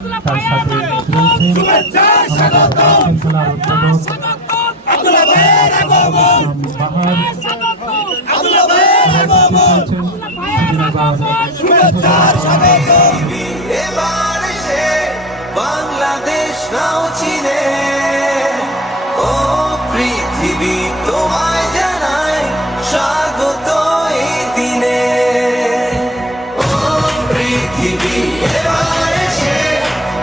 তার সাথে রয়েছে আমাদের শৃঙ্খলার বাংলাদেশ নাও চিনে ও পৃথিবী তোমায় জানায় স্বাগত এই দিনে ও পৃথিবী এবার এসে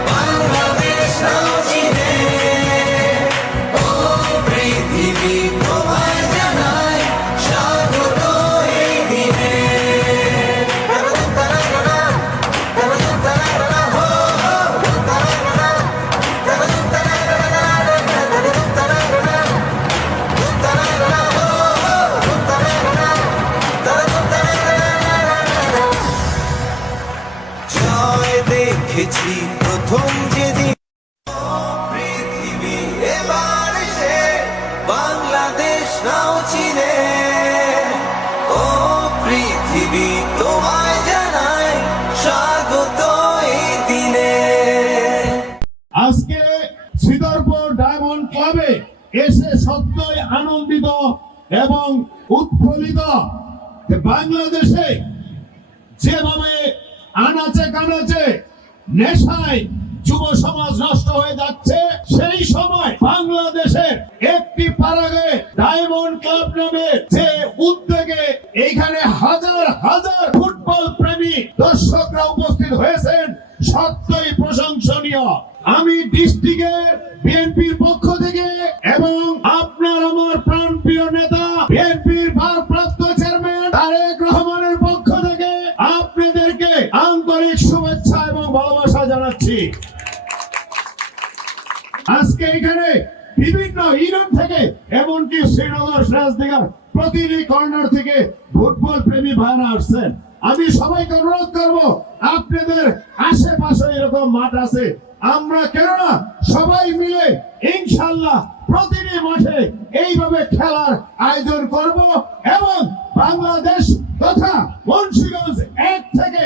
বাংলাদেশ নাও চিনে ও পৃথিবী তোমায় জানায় স্বাগত এই দিনে দেখেছি প্রথম যেদিন পৃথিবী এবার সে বাংলাদেশ নাও চিনে ও পৃথিবী তোমায় জানায় স্বাগত এই দিনে। আজকে শ্রীধরপুর ডায়মন্ড ক্লাবে এসে সত্যই আনন্দিত এবং উৎফুল্লিত। বাংলাদেশে যেভাবে আনাচে কানাচে নেশায় যুব সমাজ নষ্ট হয়ে যাচ্ছে, সেই সময় বাংলাদেশের একটি পাড়াগে ডায়মন্ড ক্লাব নামে যে উদ্যোগে এইখানে হাজার হাজার ফুটবল প্রেমী দর্শকরা উপস্থিত হয়েছেন, সত্যই প্রশংসনীয়। আমি ডিস্ট্রিক্টের বিএনপির পক্ষ থেকে এবং আপনার আমার প্রাণপ্রিয় নেতা বিএনপির ভারপ্রাপ্ত চেয়ারম্যান তারেক রহমানের পক্ষ থেকে আপনাদেরকে আন্তরিক শুভেচ্ছা এবং ভালোবাসা জানাচ্ছি। আজকে এখানে বিভিন্ন ইউনিয়ন থেকে এমনকি শ্রীনগর রাজদিঘার প্রতিটি কর্নার থেকে ফুটবল প্রেমী ভাইরা আসছেন। আমি সবাইকে অনুরোধ করব, আপনাদের আশেপাশে এরকম মাঠ আছে, আমরা কেননা সবাই মিলে ইনশাআল্লাহ প্রতিটি মাঠে এইভাবে খেলার আয়োজন করব এবং বাংলাদেশ তথা মুন্সিগঞ্জ এক থেকে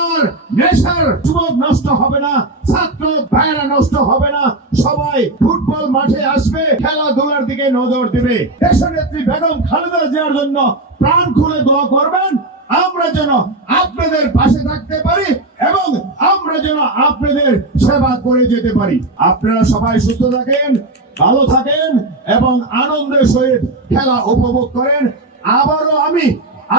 আর নেশার যুবক নষ্ট হবে না, ছাত্র ভাইরা নষ্ট হবে না, সবাই ফুটবল মাঠে আসবে, খেলাধুলার দিকে নজর দেবে। দেশনেত্রী বেগম খালেদা জিয়ার জন্য প্রাণ খুলে দোয়া করবেন, আমরা যেন আপনাদের পাশে থাকতে পারি এবং আমরা যেন আপনাদের সেবা করে যেতে পারি। আপনারা সবাই সুস্থ থাকেন, ভালো থাকেন এবং আনন্দের সহিত খেলা উপভোগ করেন। আবারও আমি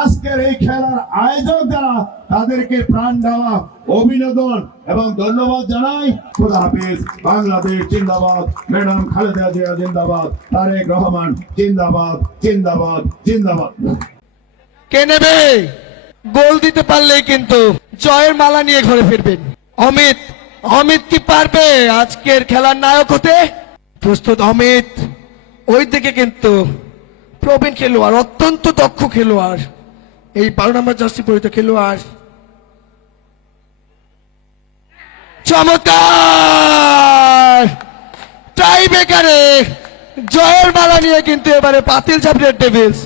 আজকের এই খেলার আয়োজক যারা তাদেরকে প্রাণ দেওয়া অভিনন্দন এবং ধন্যবাদ জানাই। খোদা হাফেজ। বাংলাদেশ জিন্দাবাদ, ম্যাডাম খালেদা জিয়া জিন্দাবাদ, তারেক রহমান জিন্দাবাদ, জিন্দাবাদ, জিন্দাবাদ। কে নেবে? গোল দিতে পারলেই কিন্তু জয়ের মালা নিয়ে ঘরে ফিরবেন। অমিত, অমিত কি পারবে আজকের খেলার নায়ক হতে? প্রস্তুত অমিত। ওই দিকে কিন্তু প্রবীণ খেলোয়াড়, অত্যন্ত দক্ষ খেলোয়াড়, এই 12 নম্বর জার্সি পরিহিত খেলোয়াড়। চমৎকার টাই ব্রেকারে জয়ের মালা নিয়ে কিন্তু এবারে পাতিল ঝাপড়ের ডেভিলস।